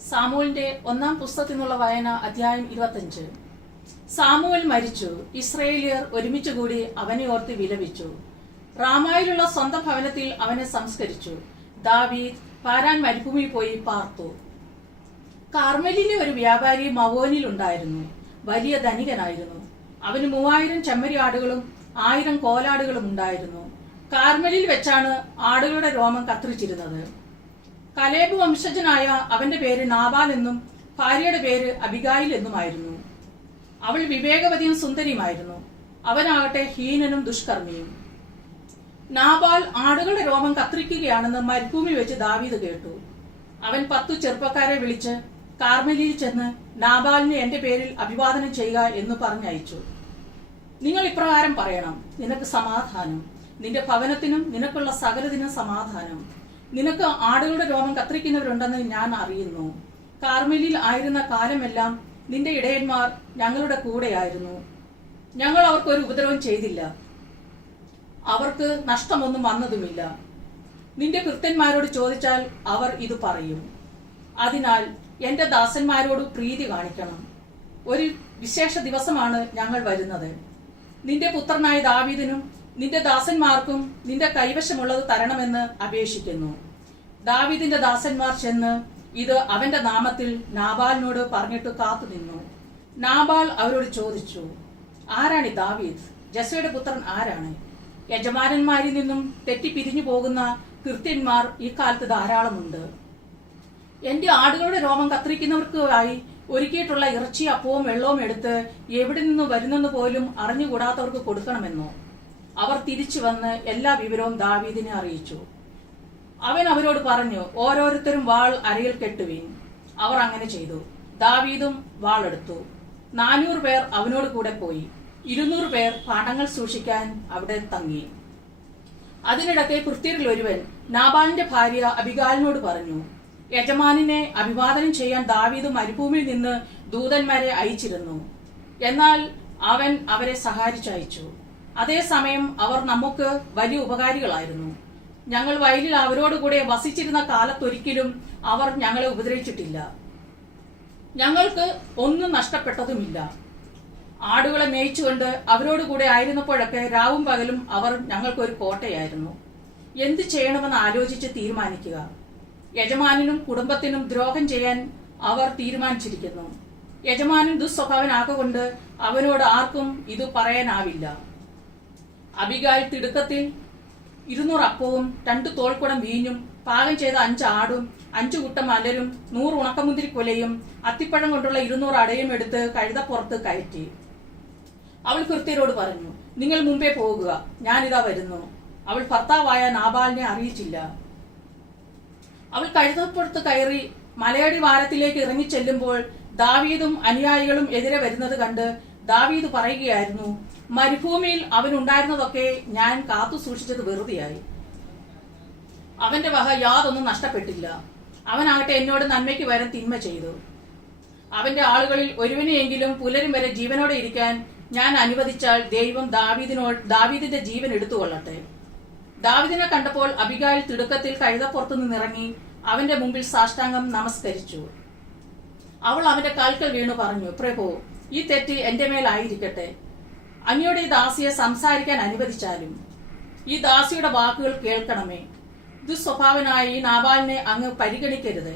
സാമുവലിന്റെ ഒന്നാം പുസ്തകത്തിൽ നിന്നുള്ള വായന അധ്യായം 25. സാമുവൽ മരിച്ചു. ഇസ്രായേലിയർ ഒരുമിച്ചുകൂടി അവനെ ഓർത്ത് വിലപിച്ചു. റാമായിലുള്ള സ്വന്തം ഭവനത്തിൽ അവനെ സംസ്കരിച്ചു. ദാവീദ് പാരാൻ മരുഭൂമിയിൽ പോയി പാർത്തു. കാർമലിലെ ഒരു വ്യാപാരി മവോനിൽ ഉണ്ടായിരുന്നു. വലിയ ധനികനായിരുന്നു. അവന് 3000 ചെമ്മരി ആടുകളും 1000 കോലാടുകളും ഉണ്ടായിരുന്നു. കാർമലിൽ വെച്ചാണ് ആടുകളുടെ രോമം കത്രിച്ചിരുന്നത്. കലേബ് വംശജനായ അവന്റെ പേര് നാബാൽ എന്നും ഭാര്യയുടെ പേര് അബിഗായിൽ എന്നുമായിരുന്നു. അവൾ വിവേകവതിയും സുന്ദരിയുമായിരുന്നു. അവനാകട്ടെ ഹീനനും ദുഷ്കർമ്മിയും. നാബാൽ ആടുകളുടെ രോമം കത്രിക്കുകയാണെന്ന് മരുഭൂമി വെച്ച് ദാവീദ് കേട്ടു. അവൻ 10 ചെറുപ്പക്കാരെ വിളിച്ച് കാർമലിയിൽ ചെന്ന് നാബാലിനെ എന്റെ പേരിൽ അഭിവാദനം ചെയ്യുക എന്ന് പറഞ്ഞയച്ചു. നിങ്ങൾ ഇപ്രകാരം പറയണം: നിനക്ക് സമാധാനം, നിന്റെ ഭവനത്തിനും നിനക്കുള്ള സകലത്തിനും സമാധാനം. നിനക്ക് ആടുകളുടെ രോമം കത്രിക്കുന്നവരുണ്ടെന്ന് ഞാൻ അറിയുന്നു. കാർമലിൽ ആയിരുന്ന കാലമെല്ലാം നിന്റെ ഇടയന്മാർ ഞങ്ങളുടെ കൂടെയായിരുന്നു. ഞങ്ങൾ അവർക്കൊരു ഉപദ്രവം ചെയ്തില്ല, അവർക്ക് നഷ്ടമൊന്നും വന്നതുമില്ല. നിന്റെ ഭൃത്യന്മാരോട് ചോദിച്ചാൽ അവർ ഇത് പറയും. അതിനാൽ എന്റെ ദാസന്മാരോട് പ്രീതി കാണിക്കണം. ഒരു വിശേഷ ദിവസമാണ് ഞങ്ങൾ വരുന്നത്. നിന്റെ പുത്രനായ ദാവീദിനും നിന്റെ ദാസന്മാർക്കും നിന്റെ കൈവശമുള്ളത് തരണമെന്ന് അപേക്ഷിക്കുന്നു. ദാവീദിന്റെ ദാസന്മാർ ചെന്ന് ഇത് അവന്റെ നാമത്തിൽ നാബാലിനോട് പറഞ്ഞിട്ട് കാത്തുനിന്നു. നാബാൽ അവരോട് ചോദിച്ചു: ആരാണ് ദാവീദ്? ജെസ്സയുടെ പുത്രൻ ആരാണ്? യജമാനന്മാരിൽ നിന്നും തെറ്റിപ്പിരിഞ്ഞു പോകുന്ന കൃത്യന്മാർ ഈ കാലത്ത് ധാരാളമുണ്ട്. എന്റെ ആടുകളുടെ രോമം കത്രിക്കുന്നവർക്കായി ഒരുക്കിയിട്ടുള്ള ഇറച്ചി അപ്പവും വെള്ളവും എടുത്ത് എവിടെ നിന്ന് വരുന്നെന്ന് പോലും അറിഞ്ഞുകൂടാത്തവർക്ക് കൊടുക്കണമെന്നോ? അവർ തിരിച്ചു വന്ന് എല്ലാ വിവരവും ദാവീദിനെ അറിയിച്ചു. അവൻ അവരോട് പറഞ്ഞു: ഓരോരുത്തരും വാൾ അരയിൽ കെട്ടുവീൻ. അവർ അങ്ങനെ ചെയ്തു. ദാവീദും വാളെടുത്തു. 400 പേർ അവനോട് കൂടെ പോയി. 200 പേർ പാഠങ്ങൾ സൂക്ഷിക്കാൻ അവിടെ തങ്ങി. അതിനിടയ്ക്ക് ഭൃത്യരിൽ ഒരുവൻ നാബാലിന്റെ ഭാര്യ അബിഗാലിനോട് പറഞ്ഞു: യജമാനിനെ അഭിവാദനം ചെയ്യാൻ ദാവീദ് മരുഭൂമിയിൽ നിന്ന് ദൂതന്മാരെ അയച്ചിരുന്നു. എന്നാൽ അവൻ അവരെ സഹായിച്ചയച്ചു. അതേസമയം അവർ നമുക്ക് വലിയ ഉപകാരികളായിരുന്നു. ഞങ്ങൾ വയലിൽ അവരോടുകൂടെ വസിച്ചിരുന്ന കാലത്തൊരിക്കലും അവർ ഞങ്ങളെ ഉപദ്രവിച്ചിട്ടില്ല. ഞങ്ങൾക്ക് ഒന്നും നഷ്ടപ്പെട്ടതുമില്ല. ആടുകളെ മേയിച്ചുകൊണ്ട് അവരോടുകൂടെ ആയിരുന്നപ്പോഴൊക്കെ രാവും പകലും അവർ ഞങ്ങൾക്കൊരു കോട്ടയായിരുന്നു. എന്ത് ചെയ്യണമെന്ന് ആലോചിച്ച് തീരുമാനിക്കുക. യജമാനും കുടുംബത്തിനും ദ്രോഹം ചെയ്യാൻ അവർ തീരുമാനിച്ചിരിക്കുന്നു. യജമാനൻ ദുസ്വഭാവനാകൊണ്ട് അവനോട് ആർക്കും ഇത് പറയാനാവില്ല. അബിഗായിൽ തിടുക്കത്തിൽ 200 അപ്പവും 2 തോൾക്കുടം വീഞ്ഞും പാകം ചെയ്ത 5 ആടും 5 കുട്ടം മലരും 100 ഉണക്കമുന്തിരിക്കൊലയും അത്തിപ്പഴം കൊണ്ടുള്ള 200 അടയും എടുത്ത് കഴുതപ്പുറത്ത് കയറ്റി. അവൾ കൃത്യരോട് പറഞ്ഞു: നിങ്ങൾ മുമ്പേ പോകുക, ഞാനിതാ വരുന്നു. അവൾ ഭർത്താവായ നാബാലിനെ അറിയിച്ചില്ല. അവൾ കഴുതപ്പുറത്ത് കയറി മലയടി വാരത്തിലേക്ക് ഇറങ്ങിച്ചെല്ലുമ്പോൾ ദാവീദും അനുയായികളും എതിരെ വരുന്നത് കണ്ട് ദാവീദ് പറയുകയായിരുന്നു: മരുഭൂമിയിൽ അവനുണ്ടായിരുന്നതൊക്കെ ഞാൻ കാത്തു സൂക്ഷിച്ചത് വെറുതെയായി. അവന്റെ വക യാതൊന്നും നഷ്ടപ്പെട്ടില്ല. അവനാകട്ടെ എന്നോട് നന്മയ്ക്ക് പകരം തിന്മ ചെയ്തു. അവന്റെ ആളുകളിൽ ഒരുവനെയെങ്കിലും പുലരും വരെ ജീവനോടെ ഇരിക്കാൻ ഞാൻ അനുവദിച്ചാൽ ദൈവം ദാവീദിന്റെ ജീവൻ എടുത്തുകൊള്ളട്ടെ. ദാവീദിനെ കണ്ടപ്പോൾ അബിഗായിൽ തിടുക്കത്തിൽ കഴുതപ്പുറത്തു നിന്നിറങ്ങി അവന്റെ മുമ്പിൽ സാഷ്ടാംഗം നമസ്കരിച്ചു. അവൾ അവന്റെ കാൽക്കൽ വീണു പറഞ്ഞു: പ്രഭു, ഈ തെറ്റ് എന്റെ മേലായിരിക്കട്ടെ. അങ്ങയുടെ ഈ ദാസിയെ സംസാരിക്കാൻ അനുവദിച്ചാലും ഈ ദാസിയുടെ വാക്കുകൾ കേൾക്കണമേ. ദുസ്വഭാവനായ ഈ നാബാലിനെ അങ്ങ് പരിഗണിക്കരുത്.